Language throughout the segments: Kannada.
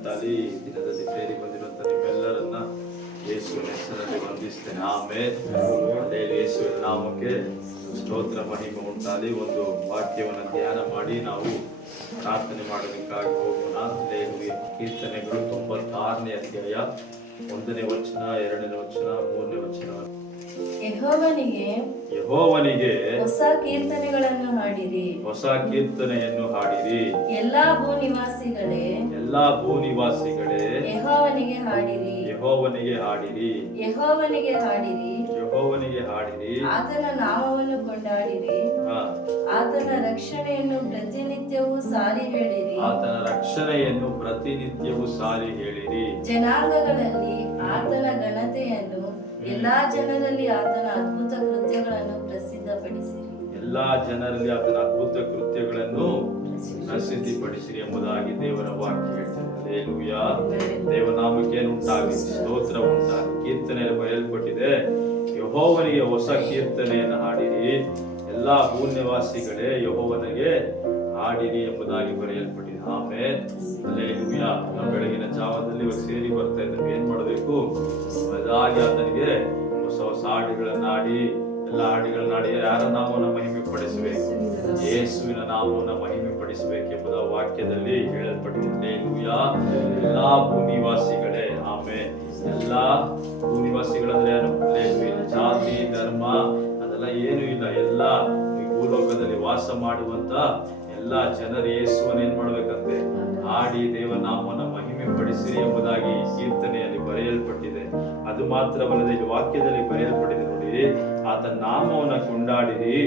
ಉಂಟಾಗಲಿ. ದಿನದಲ್ಲಿ ಸೇರಿ ಬಂದಿರುವಂತ ನಿಮ್ಮೆಲ್ಲರನ್ನ ಯೇಸುವಿನ ಹೆಸರಲ್ಲಿ ವಂದಿಸ್ತೇನೆ. ಆಮೇಲೆ ಯೇಸುವಿನ ನಾಮಕ್ಕೆ ಸ್ತೋತ್ರ ಮಹಿಮೆ ಉಂಟಾಗಲಿ. ಒಂದು ವಾಕ್ಯವನ್ನು ಧ್ಯಾನ ಮಾಡಿ ನಾವು ಪ್ರಾರ್ಥನೆ ಮಾಡೋದಕ್ಕಾಗಿ ಹೋಗೋಣ. ಕೀರ್ತನೆಗಳು 96ನೇ ಅಧ್ಯಾಯ 1ನೇ ವಚನ, 2ನೇ ವಚನ, 3ನೇ ವಚನ. ಯೆಹೋವನಿಗೆ ಹೊಸ ಕೀರ್ತನೆಗಳನ್ನು ಹಾಡಿರಿ, ಹೊಸ ಕೀರ್ತನೆಯನ್ನು ಹಾಡಿರಿ. ಎಲ್ಲಾ ಭೂನಿವಾಸಿಗಳೇ ಯೆಹೋವನಿಗೆ ಹಾಡಿರಿ, ಯೆಹೋವನಿಗೆ ಹಾಡಿರಿ, ಯೆಹೋವನಿಗೆ ಹಾಡಿರಿ, ಯೆಹೋವನಿಗೆ ಹಾಡಿರಿ. ಆತನ ನಾಮವನ್ನು ಕೊಂಡಾಡಿರಿ, ಆತನ ರಕ್ಷಣೆಯನ್ನು ಪ್ರತಿನಿತ್ಯವೂ ಸಾರಿ ಹೇಳಿರಿ, ಆತನ ರಕ್ಷಣೆಯನ್ನು ಪ್ರತಿನಿತ್ಯವೂ ಸಾರಿ ಹೇಳಿರಿ. ಜನಾಂಗಗಳಲ್ಲಿ ಆತನ ಘನತೆಯನ್ನು, ಎಲ್ಲಾ ಜನರಲ್ಲಿ ಆತನ ಅದ್ಭುತ ಕೃತ್ಯಗಳನ್ನು ಪ್ರಸಿದ್ಧಪಡಿಸಿರಿ, ಎಲ್ಲಾ ಜನರಲ್ಲಿ ಆತನ ಅದ್ಭುತ ಕೃತ್ಯಗಳನ್ನು ಪ್ರಸಿದ್ಧಿಪಡಿಸಿರಿ ಎಂಬುದಾಗಿ ದೇವರ ವಾಕ್ಯ ಹೇಳ್ತಾರೆ. ಹಲ್ಲೆಲೂಯಾ. ದೇವನಾಮಕ್ಕೆ ಉಂಟಾಗಲಿ, ಸ್ತೋತ್ರ ಉಂಟಾಗಲಿ. ಕೀರ್ತನೆಯಲ್ಲಿ ಬರೆಯಲ್ಪಟ್ಟಿದೆ, ಯೆಹೋವನಿಗೆ ಹೊಸ ಕೀರ್ತನೆಯನ್ನು ಹಾಡಿರಿ, ಎಲ್ಲಾ ಭೂನಿವಾಸಿಗಳೇ ಯೆಹೋವನಿಗೆ ಹಾಡಿರಿ ಎಂಬುದಾಗಿ ಬರೆಯಲ್ಪಟ್ಟಿದೆ. ಆಮೇಲೆ ಹಲ್ಲೆಲೂಯಾ. ನಾವು ಬೆಳಗಿನ ಜಾವದಲ್ಲಿ ಸೇರಿ ಬರ್ತಾ ಇದ್ದೇವೆ. ಏನ್ ಮಾಡಬೇಕು? ಮೊದಲಾಗಿ ಆತನಿಗೆ ಹೊಸ ಹೊಸ ಹಾಡುಗಳನ್ನ ಹಾಡಿ, ಎಲ್ಲ ಹಾಡುಗಳನ್ನ ಹಾಡಿ ಯಾರ ನಾಮವನ್ನು ಮಹಿಮೆ ಪಡಿಸಬೇಕು? ಯೇಸುವಿನ ನಾಮವನ್ನು ಮಹಿಮೆ ಪಡಿಸಬೇಕೆಂಬುದ ವಾಕ್ಯದಲ್ಲಿ ಹೇಳಲ್ಪಟ್ಟಿದೆ. ಹಲ್ಲೆಲೂಯಾ. ಎಲ್ಲಾ ಭೂನಿವಾಸಿಗಳೇ. ಆಮೇಲೆ ಎಲ್ಲಾ ಭೂನಿವಾಸಿಗಳಂದ್ರೆ ಯಾರು? ಜಾತಿ ಧರ್ಮ ಅದೆಲ್ಲ ಏನು ಇಲ್ಲ. ಎಲ್ಲ ಈ ಭೂಲೋಕದಲ್ಲಿ ವಾಸ ಮಾಡುವಂತ ಎಲ್ಲಾ ಜನರು ಯೇಸುವನ್ನು ಏನ್ ಮಾಡ್ಬೇಕಂತೆ? ಹಾಡಿ ದೇವನಾಮವನ್ನು ಮಹಿಮೆ ಪಡಿಸಿರಿ ಎಂಬುದಾಗಿ ಕೀರ್ತನೆಯಲ್ಲಿ ಬರೆಯಲ್ಪಟ್ಟಿದೆ. ಅದು ಮಾತ್ರವಲ್ಲದೆ ಈ ವಾಕ್ಯದಲ್ಲಿ ಬರೆಯಲ್ಪಟ್ಟಿದೆ ನೋಡಿ, ಆತನ ನಾಮವನ್ನು ಕೊಂಡಾಡಿರಿ,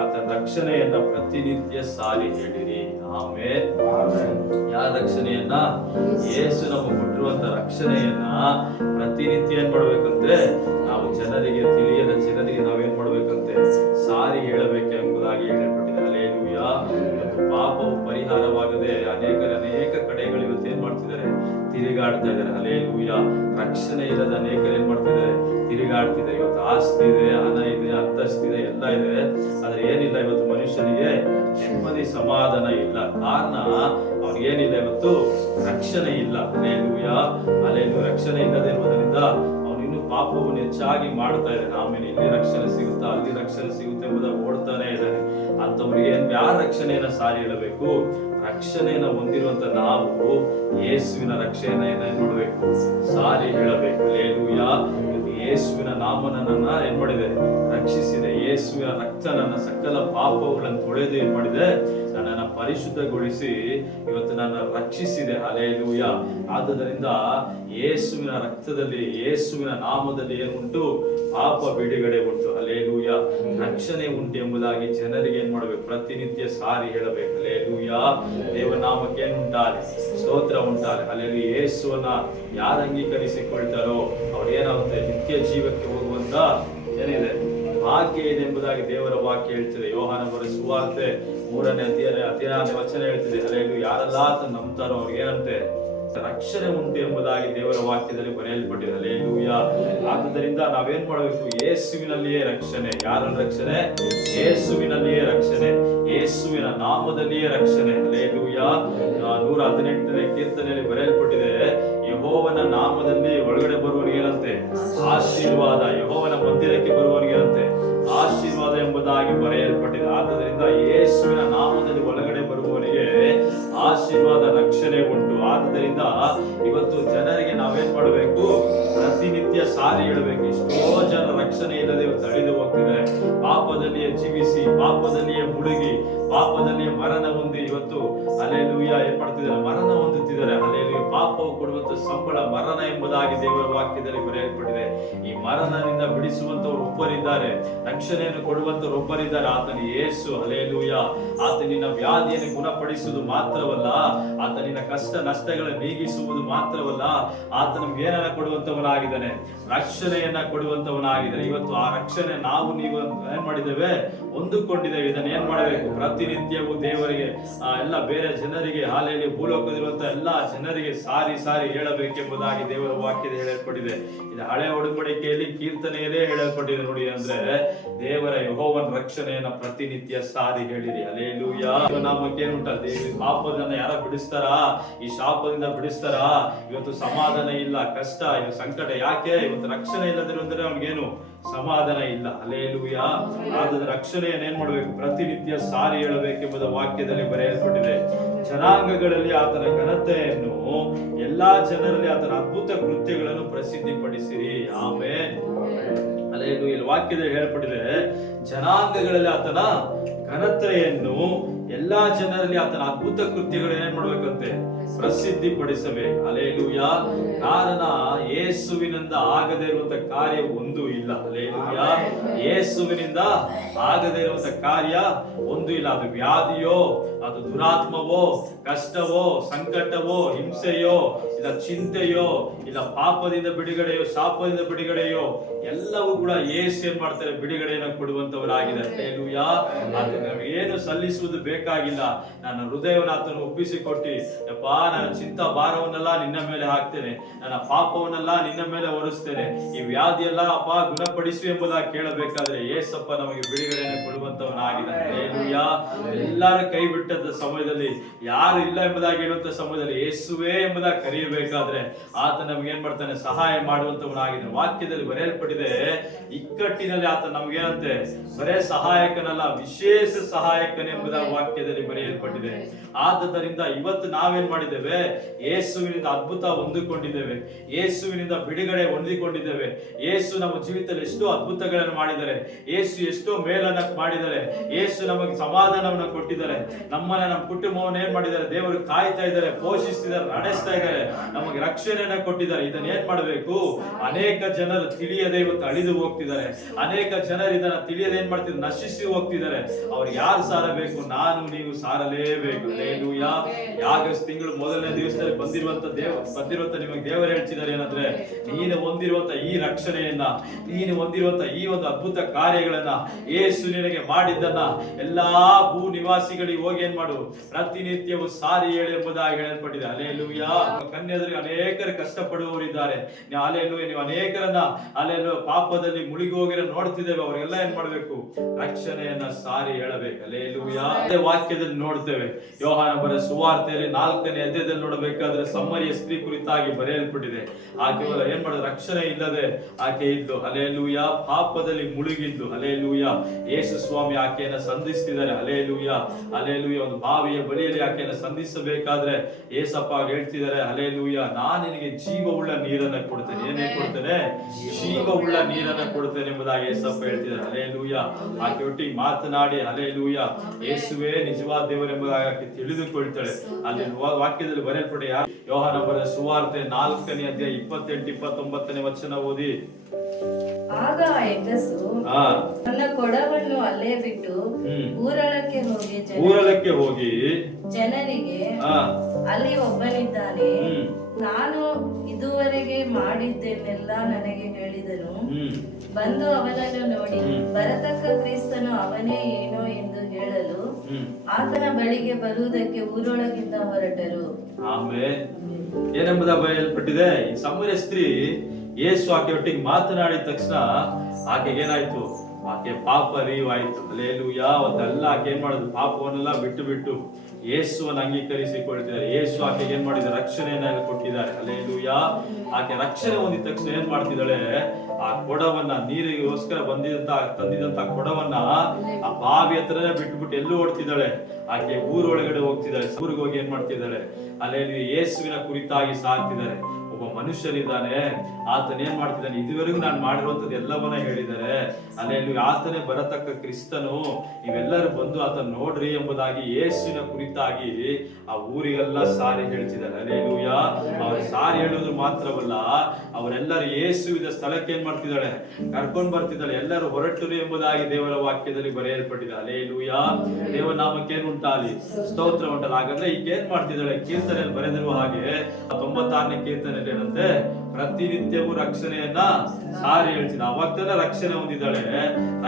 ಆತನ ರಕ್ಷಣೆಯನ್ನ ಪ್ರತಿನಿತ್ಯ ಸಾರಿ ಹೇಳಿರಿ. ಆಮೇಲೆ ಯಾರ ರಕ್ಷಣೆಯನ್ನ? ಯೇಸು ನಮಗೆ ಕೊಟ್ಟಿರುವಂತ ರಕ್ಷಣೆಯನ್ನ ಪ್ರತಿನಿತ್ಯ ಏನ್ ಮಾಡ್ಬೇಕಂತೆ? ನಾವು ಜನರಿಗೆ, ತಿಳಿಯದ ಜನರಿಗೆ ನಾವೇನ್ ಮಾಡ್ಬೇಕಂತೆ? ಸಾರಿ ಹೇಳಬೇಕು ಎಂಬುದಾಗಿ ಹೇಳಲ್ಪಟ್ಟಿದೆ. ಹಲ್ಲೆಲೂಯಾ. ಪಾಪವು ಪರಿಹಾರವಾಗದೆ ಅನೇಕ ಕಡೆಗಳು ಇವತ್ತು ಏನ್ ಮಾಡ್ತಿದ್ದಾರೆ? ತಿರುಗಾಡ್ತಾ ಇದ್ದಾರೆ. ಹಲ್ಲೆಲೂಯಾ. ರಕ್ಷಣೆ ಇಲ್ಲದ ಅನೇಕರು ಏನ್ ಮಾಡ್ತಿದ್ದಾರೆ? ತಿರುಗಾಡ್ತಿದ್ದಾರೆ. ಇವತ್ತು ಆಸ್ತಿ ಇದೆ, ಹಣ ಇದೆ, ಅಂತಸ್ತಿದೆ, ಎಲ್ಲ ಇದೆ, ಆದ್ರೆ ಏನಿಲ್ಲ ಇವತ್ತು ಮನುಷ್ಯನಿಗೆ ನೆಮ್ಮದಿ, ಸಮಾಧಾನ ಇಲ್ಲ. ಕಾರಣ ಅವನಿಗೇನಿಲ್ಲ? ಇವತ್ತು ರಕ್ಷಣೆ ಇಲ್ಲ. ಹಲ್ಲೆಲೂಯಾ. ರಕ್ಷಣೆ ಇಲ್ಲದೆ ಇರುವುದರಿಂದ ಅವನಿನ್ನು ಪಾಪವನ್ನು ಹೆಚ್ಚಾಗಿ ಮಾಡ್ತಾ ಇದ್ದಾನೆ. ಆಮೇಲೆ ಇಲ್ಲಿ ರಕ್ಷಣೆ ಸಿಗುತ್ತಾ, ಅಲ್ಲಿ ರಕ್ಷಣೆ ಸಿಗುತ್ತೆ ಎಂಬುದಾಗಿ ಓಡ್ತಾನೆ ಇದ್ದಾನೆ. ಅಂತವರಿಗೆ ಯಾರ ರಕ್ಷಣೆಯನ್ನ ಸಾರಿ ಹೇಳಬೇಕು? ರಕ್ಷಣೆಯನ್ನ ಹೊಂದಿರುವಂತ ನಾವು ಯೇಸುವಿನ ರಕ್ಷಣೆಯನ್ನ ಏನ್ ಮಾಡಬೇಕು? ಸಾರಿ ಹೇಳಬೇಕು. ಹಲ್ಲೆಲೂಯಾ. ಯೇಸುವಿನ ನಾಮ ನನ್ನನ್ನ ಏನ್ ಮಾಡಿದೆ? ರಕ್ಷಿಸಿದೆ. ಯೇಸುವಿನ ರಕ್ತ ನನ್ನ ಸಕಲ ಪಾಪಗಳನ್ನು ತೊಳೆದು ಏನ್ ಮಾಡಿದೆ? ನನ್ನನ್ನು ಪರಿಶುದ್ಧಗೊಳಿಸಿ ಇವತ್ತು ನನ್ನ ರಕ್ಷಿಸಿದೆ. ಹಲ್ಲೆಲೂಯಾ. ಆದುದರಿಂದ ಯೇಸುವಿನ ರಕ್ತದಲ್ಲಿ, ಯೇಸುವಿನ ನಾಮದಲ್ಲಿ ಏನುಂಟು? ಪಾಪ ಬಿಡುಗಡೆ ಉಂಟು. ಹಲ್ಲೆಲೂಯಾ. ರಕ್ಷಣೆ ಉಂಟು ಎಂಬುದಾಗಿ ಜನರಿಗೆ ಏನ್ ಮಾಡ್ಬೇಕು? ಪ್ರತಿನಿತ್ಯ ಸಾರಿ ಹೇಳಬೇಕು. ಹಲ್ಲೆಲೂಯಾ. ದೇವನಾಮಕ್ಕೆ ಏನುಂಟಾಗಲಿ, ಸ್ತೋತ್ರ ಉಂಟಾಗಲಿ. ಹಲ್ಲೆಲೂಯಾ. ಯೇಸುವನ್ನ ಯಾರು ಅಂಗೀಕರಿಸಿಕೊಳ್ತಾರೋ ಅವ್ರು ಏನಾಗುತ್ತೆ? ನಿತ್ಯ ಜೀವಕ್ಕೆ ಹೋಗುವಂತ ಏನಿದೆ? ಭಾಗ್ಯ ಇದೆ ಎಂಬುದಾಗಿ ದೇವರ ವಾಕ್ಯ ಹೇಳ್ತಿದೆ. ಯೋಹಾನ ಬರೆದ ಸುವಾರ್ತೆ 3ನೇ ಅಧ್ಯಾಯ ವಚನ ಹೇಳ್ತಿದೆ. ಹಲ್ಲೆಲೂಯಾ. ಯಾರೆಲ್ಲ ನಂಬ್ತಾರೋ ಅವ್ರಿಗೆ ಏನಂತೆ? ರಕ್ಷಣೆ ಉಂಟು ಎಂಬುದಾಗಿ ದೇವರ ವಾಕ್ಯದಲ್ಲಿ ಬರೆಯಲ್ಪಟ್ಟಿದೆ. ಹಲ್ಲೆಲೂಯಾ. ಆದುದರಿಂದ ನಾವೇನ್ ಮಾಡಬೇಕು? ಯೇಸುವಿನಲ್ಲಿಯೇ ರಕ್ಷಣೆ. ಯಾರಲ್ಲಿ ರಕ್ಷಣೆ? ಯೇಸುವಿನಲ್ಲಿಯೇ ರಕ್ಷಣೆ, ಯೇಸುವಿನ ನಾಮದಲ್ಲಿಯೇ ರಕ್ಷಣೆ. ಹಲ್ಲೆಲೂಯಾ. 118ನೇ ಕೀರ್ತನೆಯಲ್ಲಿ ಬರೆಯಲ್ಪಟ್ಟಿದೆ, ಯೆಹೋವನ ನಾಮದಲ್ಲಿ ಒಳಗಡೆ ಬರುವವನಿಗೆ ಏನಂತೆ? ಆಶೀರ್ವಾದ. ಯೆಹೋವನ ಮಂದಿರಕ್ಕೆ ಬರುವವನಿಗೆ ಏನಂತೆ? ಆಶೀರ್ವಾದ ಎಂಬುದಾಗಿ ಬರೆಯಲ್ಪಟ್ಟಿದೆ. ಆದ್ದರಿಂದ ಯೇಸುವಿನ ನಾಮದಲ್ಲಿ ಒಳಗಡೆ ಬರುವವನಿಗೆ ಆಶೀರ್ವಾದ, ರಕ್ಷಣೆ ಉಂಟು. ಆದ್ದರಿಂದ ಇವತ್ತು ಜನರಿಗೆ ನಾವೇನ್ ಮಾಡಬೇಕು? ಪ್ರತಿನಿತ್ಯ ಸಾರಿ ಹೇಳಬೇಕು. ಎಷ್ಟೋ ಜನ ರಕ್ಷಣೆ ಇಲ್ಲದೆ ತಡೆದು ಹೋಗ್ತಿದ್ದಾರೆ. ಪಾಪದಲ್ಲಿಯೇ ಜೀವಿಸಿ, ಪಾಪದಲ್ಲಿಯೇ ಮುಳುಗಿ, ಪಾಪದಲ್ಲಿಯೇ ಮರಣ ಹೊಂದಿ ಇವತ್ತು ಹಲ್ಲೆಲೂಯಾ ಏನ್ ಮಾಡ್ತಿದ್ದಾರೆ? ಮರಣ ಹೊಂದುತ್ತಿದ್ದಾರೆ. ಹಲ್ಲೆಲೂಯಾ. ಪಾಪವು ಕೊಡುವಂತ ಸಂಬಳ ಮರಣ ಎಂಬುದಾಗಿ ದೇವರ ವಾಕ್ಯದಲ್ಲಿ ಬರೆಯಲ್ಪಟ್ಟಿದೆ. ಈ ಮರಣದಿಂದ ಬಿಡಿಸುವಂತವ್ರು ಒಬ್ಬರಿದ್ದಾರೆ, ರಕ್ಷಣೆಯನ್ನು ಕೊಡುವಂತವ್ರು ಒಬ್ಬರಿದ್ದಾರೆ. ಆತನ ಯೇಸು. ಹಲ್ಲೆಲೂಯಾ. ಆತನಿನ ವ್ಯಾಧಿಯನ್ನು ಗುಣಪಡಿಸುವುದು ಮಾತ್ರವಲ್ಲ, ಆತನಿನ ಕಷ್ಟ ನಷ್ಟಗಳನ್ನು ನೀಗಿಸುವುದು ಮಾತ್ರವಲ್ಲ, ಆತ ನಮ್ಗೆ ಏನನ್ನ ಕೊಡುವಂತವನಾಗಿದ್ದಾನೆ? ರಕ್ಷಣೆಯನ್ನ ಕೊಡುವಂತವನಾಗಿದ್ದಾನೆ. ಇವತ್ತು ಆ ರಕ್ಷಣೆ ನಾವು ನೀವು ಏನ್ ಮಾಡಿದ್ದೇವೆ? ಹೊಂದಿಕೊಂಡಿದ್ದೇವೆ. ಇದನ್ನ ಏನ್ ಮಾಡಬೇಕು? ಪ್ರತಿನಿತ್ಯವೂ ದೇವರಿಗೆ, ಎಲ್ಲ ಬೇರೆ ಜನರಿಗೆ, ಹಲ್ಲೆಲೂಯಾ, ಭೂಲೋಕದಲ್ಲಿರುವಂತ ಎಲ್ಲಾ ಜನರಿಗೆ ಸಾರಿ ಸಾರಿ ಹೇಳ ಹೇಳಬೇಕೆಂಬುದಾಗಿ ದೇವರ ವಾಕ್ಯದಲ್ಲಿ ಹೇಳಲ್ಪಟ್ಟಿದೆ. ಇದು ಹಳೆ ಒಡಂಬಡಿಕೆಯಲ್ಲಿ ಕೀರ್ತನೆಯಲ್ಲೇ ಹೇಳಲ್ಪಟ್ಟಿದೆ ನೋಡಿ. ಅಂದ್ರೆ ದೇವರ ಯೆಹೋವನ ರಕ್ಷಣೆಯನ್ನ ಪ್ರತಿನಿತ್ಯ ಸಾರಿ ಹೇಳಿರಿ. ಹಲ್ಲೆಲೂಯಾ. ನಾಮಕ್ಕೆ ಏನುಂಟ, ದೇವಿ ಪಾಪದಿಂದ ಯಾರ ಬಿಡಿಸ್ತಾರಾ? ಈ ಶಾಪದಿಂದ ಬಿಡಿಸ್ತಾರಾ? ಇವತ್ತು ಸಮಾಧಾನ ಇಲ್ಲ, ಕಷ್ಟ, ಇವತ್ತು ಸಂಕಟ. ಯಾಕೆ? ಇವತ್ತು ರಕ್ಷಣೆ ಇಲ್ಲದಿರುವಂದ್ರೆ ಅವ್ನಿಗೇನು ಸಮಾಧಾನ ಇಲ್ಲ. ಹಲ್ಲೆಲೂಯಾ. ಆದ ರಕ್ಷಣೆಯನ್ನು ಏನ್ ಮಾಡ್ಬೇಕು? ಪ್ರತಿನಿತ್ಯ ಸಾರಿ ಹೇಳಬೇಕೆಂಬುದ ವಾಕ್ಯದಲ್ಲಿ ಬರೆಯಲ್ಪಟ್ಟಿದೆ. ಜನಾಂಗಗಳಲ್ಲಿ ಆತನ ಘನತೆಯನ್ನು, ಎಲ್ಲಾ ಜನರಲ್ಲಿ ಆತನ ಅದ್ಭುತ ಕೃತ್ಯಗಳನ್ನು ಪ್ರಸಿದ್ಧಿಪಡಿಸಿರಿ. ಆಮೆನ್. ಹಲ್ಲೆಲೂಯಾ. ಇಲ್ಲಿ ವಾಕ್ಯದಲ್ಲಿ ಹೇಳಲ್ಪಟ್ಟಿದೆ, ಜನಾಂಗಗಳಲ್ಲಿ ಆತನ ಘನತೆಯನ್ನು, ಎಲ್ಲಾ ಜನರಲ್ಲಿ ಆತನ ಅದ್ಭುತ ಕೃತ್ಯಗಳು ಏನ್ ಮಾಡ್ಬೇಕಂತೆ? ಪ್ರಸಿದ್ಧಿ ಪಡಿಸಬೇಕು. ಹಲ್ಲೆಲೂಯಾ. ಕಾರಣ ಯೇಸುವಿನಿಂದ ಆಗದೇ ಇರುವಂತ ಕಾರ್ಯ ಒಂದು ಇಲ್ಲ. ಹಲ್ಲೆಲೂಯಾ. ಯೇಸುವಿನಿಂದ ಆಗದೇ ಇರುವಂತ ಕಾರ್ಯ ಒಂದು ಇಲ್ಲ. ಅದು ವ್ಯಾಧಿಯೋ, ಅದು ದುರಾತ್ಮವೋ, ಕಷ್ಟವೋ, ಸಂಕಟವೋ, ಹಿಂಸೆಯೋ, ಇಲ್ಲ ಚಿಂತೆಯೋ, ಇಲ್ಲ ಪಾಪದಿಂದ ಬಿಡುಗಡೆಯೋ, ಶಾಪದಿಂದ ಬಿಡುಗಡೆಯೋ, ಎಲ್ಲವೂ ಕೂಡ ಯೇಸು ಏನ್ ಮಾಡ್ತಾರೆ? ಬಿಡುಗಡೆಯನ್ನು ಕೊಡುವಂತವರಾಗಿದೆ. ಹಲ್ಲೆಲೂಯಾ. ಅದನ್ನು ಏನು ಸಲ್ಲಿಸುವುದು ಬೇಕಾಗಿಲ್ಲ. ನನ್ನ ಹೃದಯವನ್ನು ಆತನು ಒಪ್ಪಿಸಿಕೊಟ್ಟು, ಯಪ್ಪ ನನ್ನ ಚಿಂತಾ ಭಾರವನ್ನೆಲ್ಲ ನಿನ್ನ ಮೇಲೆ ಹಾಕ್ತೇನೆ, ನನ್ನ ಪಾಪವನ್ನೆಲ್ಲ ನಿನ್ನ ಮೇಲೆ ಹೊರಿಸ್ತೇನೆ, ಈ ವ್ಯಾಧಿಯೆಲ್ಲ ಅಪ್ಪ ಗುಣಪಡಿಸು ಎಂಬುದಾಗಿ ಕೇಳಬೇಕಾದ್ರೆ ಯೇಸಪ್ಪ ನಮಗೆ ಬಿಡುಗಡೆಯನ್ನು ಕೊಡುವಂತವನಾಗಿದೆ. ಹಲ್ಲೆಲೂಯಾ. ಎಲ್ಲರೂ ಕೈ ಬಿಟ್ಟದ ಸಮಯದಲ್ಲಿ, ಯಾರು ಇಲ್ಲ ಎಂಬುದಾಗಿ ಹೇಳುವಂತ ಸಮಯದಲ್ಲಿ ಯೇಸುವೇ ಎಂಬುದಾಗಿ ಕರೆಯಬೇಕಾದ್ರೆ ಆತ ನಮ್ಗೆ ಏನ್ ಮಾಡ್ತಾನೆ? ಸಹಾಯ ಮಾಡುವಂತವನಾಗಿದ್ದಾನೆ. ವಾಕ್ಯದಲ್ಲಿ ಬರೆಯಲ್ಪಟ್ಟಿದೆ, ಇಕ್ಕಟ್ಟಿನಲ್ಲಿ ಆತ ನಮ್ಗೇನಂತೆ? ಬರೇ ಸಹಾಯಕನಲ್ಲ, ವಿಶೇಷ ಸಹಾಯಕನೆಂಬುದಾಗಿ ವಾಕ್ಯದಲ್ಲಿ ಬರೆಯಲ್ಪಟ್ಟಿದೆ. ಆದ್ದರಿಂದ ಇವತ್ತು ನಾವೇನ್ ಮಾಡಿದ್ದೇವೆ? ಯೇಸುವಿನಿಂದ ಅದ್ಭುತ ಹೊಂದಿಕೊಂಡಿದ್ದೇವೆ, ಯೇಸುವಿನಿಂದ ಬಿಡುಗಡೆ ಹೊಂದಿಕೊಂಡಿದ್ದೇವೆ. ಯೇಸು ನಮ್ಮ ಜೀವಿತದಲ್ಲಿ ಎಷ್ಟೋ ಅದ್ಭುತಗಳನ್ನು ಮಾಡಿದ್ದಾರೆ, ಯೇಸು ಎಷ್ಟೋ ಮೇಲನ್ನ ಮಾಡಿದ್ದಾರೆ, ಯೇಸು ನಮಗೆ ಸಮಾಧಾನವನ್ನು ಕೊಟ್ಟಿದ್ದಾರೆ, ನಮ್ಮನ್ನ, ನಮ್ಮ ಕುಟುಂಬವನ್ನು ಏನ್ ಮಾಡಿದ್ದಾರೆ? ದೇವರು ಕಾಯ್ತಾ ಇದ್ದಾರೆ, ಪೋಷಿಸ್ತಿದ್ದಾರೆ, ನಡೆಸ್ತಾ ಇದ್ದಾರೆ, ನಮಗೆ ರಕ್ಷಣೆಯನ್ನ ಕೊಟ್ಟಿದ್ದಾರೆ. ಇದನ್ನ ಏನ್ ಮಾಡಬೇಕು? ಅನೇಕ ಜನರು ತಿಳಿಯದೆ ಇವತ್ತು ಅಳಿದು ಹೋಗ್ತಿದ್ದಾರೆ, ಅನೇಕ ಜನರು ಇದನ್ನ ತಿಳಿಯದೆ ಏನ್ ಮಾಡ್ತಿದ್ದಾರೆ? ನಶಿಸಿ ಹೋಗ್ತಿದ್ದಾರೆ. ಅವ್ರು ಯಾರು ಸಾರಬೇಕು? ನಾನು ನೀವು ಸಾರಲೇಬೇಕು. ಹಲ್ಲೆಲೂಯಾ. ಆಗಸ್ಟ್ ತಿಂಗಳು ಮೊದಲನೇ ದಿವಸದಲ್ಲಿ ಬಂದಿರುವಂತ ನಿಮಗೆ ದೇವರು ಹೇಳ್ತಿದ್ದಾರೆ ಏನಂದ್ರೆ, ನೀನು ಹೊಂದಿರುವಂತ ಈ ರಕ್ಷಣೆಯನ್ನ, ನೀನು ಹೊಂದಿರುವಂತ ಈ ಒಂದು ಅದ್ಭುತ ಕಾರ್ಯಗಳನ್ನ, ಯೇಸು ನಿನಗೆ ಮಾಡಿದ್ದನ್ನ ಎಲ್ಲಾ ಭೂ ನಿವಾಸಿಗಳಿಗೆ ಹೋಗಿ ಏನ್ ಮಾಡು? ಪ್ರತಿನಿತ್ಯವೂ ಸಾರಿ ಹೇಳಿ ಎಂಬುದಾಗಿ ಹೇಳಲ್ಪಟ್ಟಿದೆ. ಹಲ್ಲೆಲೂಯಾ. ಕನ್ಯೆಯರಿಗೆ ಅನೇಕರು ಕಷ್ಟಪಡುವವರಿದ್ದಾರೆ. ಹಲ್ಲೆಲೂಯಾ. ನೀವು ಅನೇಕರನ್ನ ಹಲ್ಲೆಲೂಯಾ ಪಾಪದಲ್ಲಿ ಮುಳುಗಿ ಹೋಗಿರೋ ನೋಡ್ತಿದ್ದೇವೆ. ಅವರೆಲ್ಲ ಏನ್ ಮಾಡ್ಬೇಕು? ರಕ್ಷಣೆಯನ್ನ ಸಾರಿ ಹೇಳಬೇಕು. ಹಲ್ಲೆಲೂಯಾ. ವಾಕ್ಯದಲ್ಲಿ ನೋಡ್ತೇವೆ, ಯೋಹಾನ ಬರೆದ ಸುವಾರ್ತೆಯಲ್ಲಿ 4ನೇ ಅಧ್ಯಾಯದಲ್ಲಿ ನೋಡಬೇಕಾದ್ರೆ ಸಮ್ಮರಿಯ ಸ್ತ್ರೀ ಕುರಿತಾಗಿ ಬರೆಯಲ್ಪಟ್ಟಿದೆ. ಆಕೆ ಏನ್ ಮಾಡೋದು? ರಕ್ಷಣೆ ಇಲ್ಲದೆ ಆಕೆ ಇದ್ದು, ಹಲ್ಲೆಲೂಯಾ, ಪಾಪದಲ್ಲಿ ಮುಳುಗಿದ್ದು, ಹಲ್ಲೆಲೂಯಾ, ಯೇಸು ಸ್ವಾಮಿ ಆಕೆಯನ್ನ ಸಂಧಿಸ್ತಿದ್ದಾರೆ. ಹಲ್ಲೆಲೂಯಾ. ಹಲ್ಲೆಲೂಯಾ. ಒಂದು ಬಾವಿಯ ಬಳಿಯಲ್ಲಿ ಆಕೆಯನ್ನ ಸಂಧಿಸಬೇಕಾದ್ರೆ ಏಸಪ್ಪ ಹೇಳ್ತಿದ್ದಾರೆ, ಹಲ್ಲೆಲೂಯಾ, ನಾನು ನಿನಗೆ ಜೀವವುಳ್ಳ ನೀರನ್ನ ಕೊಡ್ತೇನೆ. ಏನೇ ಕೊಡ್ತೇನೆ? ಜೀವವುಳ್ಳ ನೀರನ್ನ ಕೊಡ್ತೇನೆ ಎಂಬುದಾಗಿ ಏಸಪ್ಪ ಹೇಳ್ತಿದ್ದಾರೆ. ಹಲ್ಲೆಲೂಯಾ. ಆಕೆ ಒಟ್ಟಿಗೆ ಮಾತನಾಡಿ, ಹಲ್ಲೆಲೂಯಾ, ಯೇಸುವೇ ನಿಜವಾದ ದೇವರೆಂಬುದಾಗಿ ಆಕೆ ತಿಳಿದುಕೊಳ್ತಾಳೆ. ಅಲ್ಲಿ ವಾಕ್ಯದಲ್ಲಿ ಬರೆಯಲ್ಪಟ್ಟ ಯೋಹಾನ ಬರೆದ ಸುವಾರ್ತೆ 4ನೇ ಅಧ್ಯಾಯ 28-29 ವಚನ ಓದಿ. ಆಗ ಆ ಹೆಂಗಸು ತನ್ನ ಕೊಡವನ್ನು ಅಲ್ಲೇ ಬಿಟ್ಟು ಊರಳಕ್ಕೆ ಹೋಗಿ ಜನರಿಗೆ, ಅಲ್ಲಿ ಒಬ್ಬನಿದ್ದಾನೆ, ನಾನು ಇದುವರೆಗೆ ಮಾಡಿದ್ದನ್ನೆಲ್ಲ ನನಗೆ ಹೇಳಿದನು, ಬಂದು ಅವನನ್ನು ನೋಡಿ ಬರತಕ್ಕ ಕ್ರಿಸ್ತನು ಅವನೇ ಏನೋ ಎಂದು ಹೇಳಲು ಆತನ ಬಳಿಗೆ ಬರುವುದಕ್ಕೆ ಊರೊಳಗಿಂದ ಹೊರಟರು. ಆಮೆನ್. ಏನೆಂಬುದ ಬರೆಯಲ್ಪಟ್ಟಿದೆ. ಈ ಸಮ್ಮರಿಯ ಸ್ತ್ರೀ ಯೇಸು ಆಕೆ ಒಟ್ಟಿಗೆ ಮಾತನಾಡಿದ ತಕ್ಷಣ ಆಕೆಗೆ ಏನಾಯ್ತು? ಆಕೆ ಪಾಪ ಅರಿವಾಯ್ತು. ಹಲ್ಲೆಲೂಯಾ. ಅವತ್ತೆಲ್ಲ ಆಕೆ ಏನ್ ಮಾಡುದು? ಪಾಪವನ್ನೆಲ್ಲ ಬಿಟ್ಟು ಯೇಸುವನ್ನು ಅಂಗೀಕರಿಸಿಕೊಳ್ತಿದ್ದಾರೆ. ಯೇಸು ಆಕೆಗೆ ಏನ್ ಮಾಡಿದ್ದಾರೆ? ರಕ್ಷಣೆಯನ್ನ ಕೊಟ್ಟಿದ್ದಾರೆ. ಹಲ್ಲೆಲೂಯಾ. ಆಕೆ ರಕ್ಷಣೆ ಹೊಂದಿದ ತಕ್ಷಣ ಏನ್ ಮಾಡ್ತಿದ್ದಾಳೆ? ಆ ಕೊಡವನ್ನ, ನೀರಿಗೋಸ್ಕರ ತಂದಿದಂತ ಕೊಡವನ್ನ ಆ ಬಾವಿ ಹತ್ರನೇ ಬಿಟ್ಬಿಟ್ಟು ಎಲ್ಲೂ ಓಡ್ತಿದ್ದಾಳೆ. ಆಕೆ ಊರೊಳಗಡೆ ಹೋಗ್ತಿದ್ದಾಳೆ. ಊರಿಗೆ ಹೋಗಿ ಏನ್ ಮಾಡ್ತಿದ್ದಾಳೆ? ಅಲ್ಲಿ ಯೇಸುವಿನ ಕುರಿತಾಗಿ ಸಾರ್ತಿದ್ದಾರೆ. ಒಬ್ಬ ಮನುಷ್ಯನಿದ್ದಾನೆ, ಆತನ ಏನ್ ಮಾಡ್ತಿದ್ದಾನೆ? ಇದುವರೆಗೂ ನಾನು ಮಾಡಿರುವಂತದ್ದು ಎಲ್ಲವನ್ನ ಹೇಳಿದ್ದಾರೆ. ಅಲ್ಲಿ ಆತನೇ ಬರತಕ್ಕ ಕ್ರಿಸ್ತನು, ನೀವೆಲ್ಲರೂ ಬಂದು ಆತನ ನೋಡ್ರಿ ಎಂಬುದಾಗಿ ಯೇಸುವಿನ ಕುರಿತಾಗಿ ಆ ಊರಿಗೆಲ್ಲ ಸಾರಿ ಹೇಳ್ತಿದ್ದಾರೆ. ಹಲ್ಲೆಲೂಯಾ. ಅವ್ರು ಸಾರಿ ಹೇಳೋದು ಮಾತ್ರವಲ್ಲ, ಅವರೆಲ್ಲರೂ ಯೇಸುವಿನ ಸ್ಥಳಕ್ಕೆ ಏನ್ ಮಾಡ್ತಿದ್ದಾಳೆ? ಕರ್ಕೊಂಡ್ ಬರ್ತಿದ್ದಾಳೆ. ಎಲ್ಲರೂ ಹೊರಟರು ಎಂಬುದಾಗಿ ದೇವರ ವಾಕ್ಯದಲ್ಲಿ ಬರೆಯಲ್ಪಟ್ಟಿದೆ. ಹಲ್ಲೆಲೂಯಾ. ದೇವರ ನಾಮಕ್ಕೆ ಏನ್ ಉಂಟಾಗಲಿ, ಸ್ತೋತ್ರ ಉಂಟಲ್ಲ. ಹಾಗಾದ್ರೆ ಈಗ ಏನ್ ಮಾಡ್ತಿದ್ದಾಳೆ? ಕೀರ್ತನೆಯಲ್ಲಿ ಬರೆದಿರುವ ಹಾಗೆ 96ನೇ ಕೀರ್ತನೆಯಲ್ಲಿ ಏನಂತೆ? ಪ್ರತಿನಿತ್ಯವೂ ರಕ್ಷಣೆಯನ್ನ ಸಾರಿ ಹೇಳ್ತೀನಿ. ಅವತ್ತನ ರಕ್ಷಣೆ ಹೊಂದಿದ್ದಾಳೆ.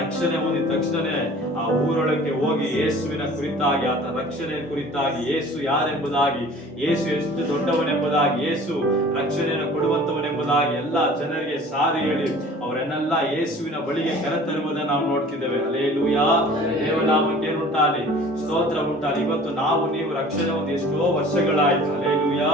ರಕ್ಷಣೆ ಹೊಂದಿದ ತಕ್ಷಣನೇ ಆ ಊರೊಳಕ್ಕೆ ಹೋಗಿ ಯೇಸುವಿನ ಕುರಿತಾಗಿ, ಆತನ ರಕ್ಷಣೆಯ ಕುರಿತಾಗಿ, ಯೇಸು ಯಾರೆಂಬುದಾಗಿ, ಯೇಸು ಎಷ್ಟು ದೊಡ್ಡವನೆಂಬುದಾಗಿ, ಯೇಸು ರಕ್ಷಣೆಯನ್ನು ಕೊಡುವಂತವನೆಂಬುದಾಗಿ ಎಲ್ಲ ಜನರಿಗೆ ಸಾರಿ ಹೇಳಿ ಅವರನ್ನೆಲ್ಲ ಯೇಸುವಿನ ಬಳಿಗೆ ಕರೆತರುವುದನ್ನು ನಾವು ನೋಡ್ತಿದ್ದೇವೆ. ಹಲ್ಲೆಲೂಯಾ, ದೇವನಾಮಕ್ಕೆ ಉಂಟಾಗಲಿ, ಸ್ತೋತ್ರ ಉಂಟಾಗಲಿ. ಇವತ್ತು ನಾವು ನೀವು ರಕ್ಷಣೆ ಹೊಂದಿ ಎಷ್ಟೋ ವರ್ಷಗಳಾಯ್ತು. ಹಲ್ಲೆಲೂಯಾ,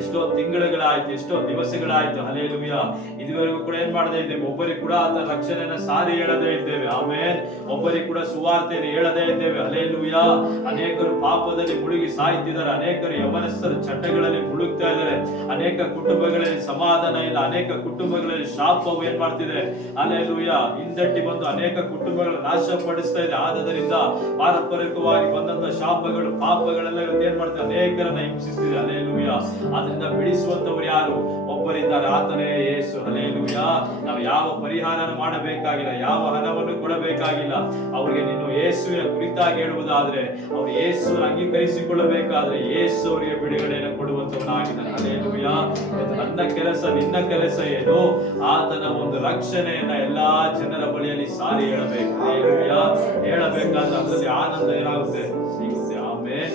ಎಷ್ಟೋ ತಿಂಗಳುಗಳಾಯ್ತು, ಎಷ್ಟೋ ದಿವಸಗಳಾಯ್ತು. ಹಲ್ಲೆಲೂಯಾ, ಇದುವರೆಗೂ ಕೂಡ ಏನ್ ಮಾಡದೇ ಇದ್ದೇವೆ? ಒಬ್ಬರಿಗೆ ಕೂಡ ಆತನ ರಕ್ಷಣೆಯನ್ನ ಸಾರಿ ಹೇಳದೇ ಇದ್ದೇವೆ. ಆಮೇನ್. ಒಬ್ಬರಿಗೆ ಕೂಡ ಸುವಾರ್ತೆಯನ್ನು ಹೇಳದೇ ಇದ್ದೇವೆ. ಹಲ್ಲೆಲೂಯಾ, ಅನೇಕರು ಪಾಪದಲ್ಲಿ ಮುಳುಗಿ ಸಾಯ್ತಿದ್ದಾರೆ. ಅನೇಕರು ಯೌವನಸ್ಥರ ಚಟಗಳಲ್ಲಿ ಮುಳುಗ್ತಾ ಇದ್ದಾರೆ. ಅನೇಕ ಕುಟುಂಬಗಳಲ್ಲಿ ಸಮಾಧಾನ ಇಲ್ಲ. ಅನೇಕ ಕುಟುಂಬಗಳಲ್ಲಿ ಶಾಪವು ಏನ್ ಮಾಡ್ತಿದೆ? ಹಲ್ಲೆಲೂಯಾ, ಹಿಂದಟ್ಟಿ ಬಂದು ಅನೇಕ ಕುಟುಂಬಗಳ ನಾಶ ಪಡಿಸ್ತಾ ಇದೆ. ಆದದರಿಂದ ಪಾರಂಪರಿಕವಾಗಿ ಬಂದಂತ ಶಾಪಗಳು, ಪಾಪಗಳೆಲ್ಲ ಇವತ್ತು ಏನ್ ಮಾಡ್ತಾರೆ? ಅನೇಕರನ್ನ ಹಿಂಸಿಸ್ತಿದೆ. ಹಲ್ಲೆಲೂಯಾ, ಅದರಿಂದ ಬಿಡಿಸುವಂತವರು ಯಾರು? ಒಬ್ಬರಿದ್ದಾರೆ, ಆತನೇ ಯೇಸು. ಹಲ್ಲೆಲೂಯಾ, ನಾವು ಯಾವ ಪರಿಹಾರನ ಮಾಡಬೇಕಾಗಿಲ್ಲ, ಯಾವ ಹಣವನ್ನು ಕೊಡಬೇಕಾಗಿಲ್ಲ. ಅವರಿಗೆ ನೀನು ಯೇಸುವಿನ ಕುರಿತಾಗಿ ಹೇಳುವುದಾದ್ರೆ, ಅವರು ಯೇಸುವನ್ನು ಅಂಗೀಕರಿಸಿಕೊಳ್ಳಬೇಕಾದ್ರೆ ಯೇಸು ಅವರಿಗೆ ಬಿಡುಗಡೆಯನ್ನು ಕೊಡುವಂತವನಾಗಿದ್ದಾನೆ. ಹಲ್ಲೆಲೂಯಾ, ನನ್ನ ಕೆಲಸ, ನಿನ್ನ ಕೆಲಸ ಏನು? ಆತನ ಒಂದು ರಕ್ಷಣೆಯನ್ನ ಎಲ್ಲಾ ಜನರ ಬಳಿಯಲ್ಲಿ ಸಾರಿ ಹೇಳಬೇಕು. ಹಲ್ಲೆಲೂಯಾ, ಹೇಳಬೇಕಾದ್ರೆ ಅದರಲ್ಲಿ ಆನಂದ ಏನಾಗುತ್ತೆ? ಸಿಗುತ್ತೆ. ಆಮೇಲೆ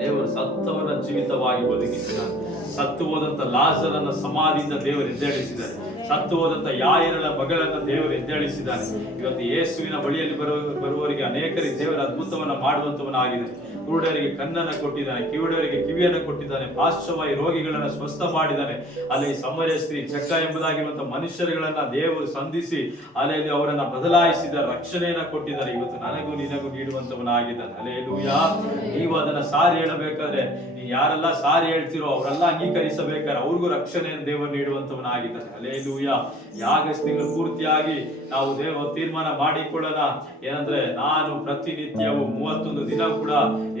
ದೇವರು ಸತ್ತವರ ಜೀವಿತವಾಗಿ ಬದುಕಿಸಿದ, ಸತ್ತು ಹೋದಂತ ಲಾಜರನ ಸಮಾಧಿಯಿಂದ ದೇವರು ಎದ್ದೇಳಿಸಿದ್ದಾರೆ. ಸತ್ತು ಹೋದಂತ ಯಾಯರನ ಮಗಳನ್ನ ದೇವರು ಎದ್ದೇಳಿಸಿದ್ದಾನೆ. ಇವತ್ತು ಯೇಸುವಿನ ಬಳಿಯಲ್ಲಿ ಬರುವವರಿಗೆ ಅನೇಕರಿಗೆ ದೇವರ ಅದ್ಭುತವನ್ನ ಮಾಡುವಂತವನಾಗಿದೆ. ಕುರುಡರಿಗೆ ಕಣ್ಣನ್ನು ಕೊಟ್ಟಿದ್ದಾನೆ, ಕಿವುಡರಿಗೆ ಕಿವಿಯನ್ನು ಕೊಟ್ಟಿದ್ದಾನೆ, ಪಾರ್ಶ್ವವಾಯು ರೋಗಿಗಳನ್ನ ಸ್ವಸ್ಥ ಮಾಡಿದ್ದಾನೆ. ಅಲ್ಲಿ ಸಮರ್ಯ ಸ್ತ್ರೀ ಚಕ್ಕ ಎಂಬುದಾಗಿರುವಂತಹ ಮನುಷ್ಯರುಗಳನ್ನ ದೇವರು ಸಂಧಿಸಿ ಅಲ್ಲಿ ಅವರನ್ನ ಬದಲಾಯಿಸಿದ, ರಕ್ಷಣೆಯನ್ನ ಕೊಟ್ಟಿದ್ದಾರೆ. ಇವತ್ತು ನನಗೂ ನಿನಗೂ ನೀಡುವಂತವನಾಗಿದ್ದಾನೆ. ಹಲ್ಲೆಲೂಯಾ, ನೀವು ಅದನ್ನ ಸಾರಿ ಹೇಳಬೇಕಾದ್ರೆ, ಯಾರೆಲ್ಲ ಸಾರಿ ಹೇಳ್ತಿರೋ ಅವರೆಲ್ಲ ಅಂಗೀಕರಿಸಬೇಕಾದ್ರೆ ಅವ್ರಿಗೂ ರಕ್ಷಣೆಯನ್ನು ದೇವರು ನೀಡುವಂತವನಾಗಿದ್ದಾನೆ. ಹಲ್ಲೆಲೂಯಾ, ಆಗಸ್ಟ್ ತಿಂಗಳು ಪೂರ್ತಿಯಾಗಿ ನಾವು ದೇವ ತೀರ್ಮಾನ ಮಾಡಿಕೊಳ್ಳೋಣ. ಏನಂದ್ರೆ, ನಾನು ಪ್ರತಿನಿತ್ಯವೂ 31 ದಿನ ಕೂಡ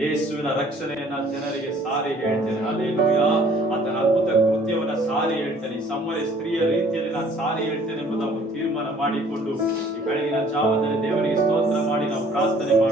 ಯೇಸುವಿನ ರಕ್ಷಣೆಯನ್ನ ಜನರಿಗೆ ಸಾರಿ ಹೇಳ್ತೇನೆ. ಹಲ್ಲೆಲೂಯಾ, ಆತನ ಅದ್ಭುತ ಕೃತ್ಯವನ್ನ ಸಾರಿ ಹೇಳ್ತೇನೆ. ಸಮರ್ಯ ಸ್ತ್ರೀಯ ರೀತಿಯಲ್ಲಿ ನಾನು ಸಾರಿ ಹೇಳ್ತೇನೆ ಎಂಬುದನ್ನು ತೀರ್ಮಾನ ಮಾಡಿಕೊಂಡು ಈ ಬೆಳಗಿನ ಜಾವದಲ್ಲಿ ದೇವರಿಗೆ ಸ್ತೋತ್ರ ಮಾಡಿ ನಾವು ಪ್ರಾರ್ಥನೆ ಮಾಡಿ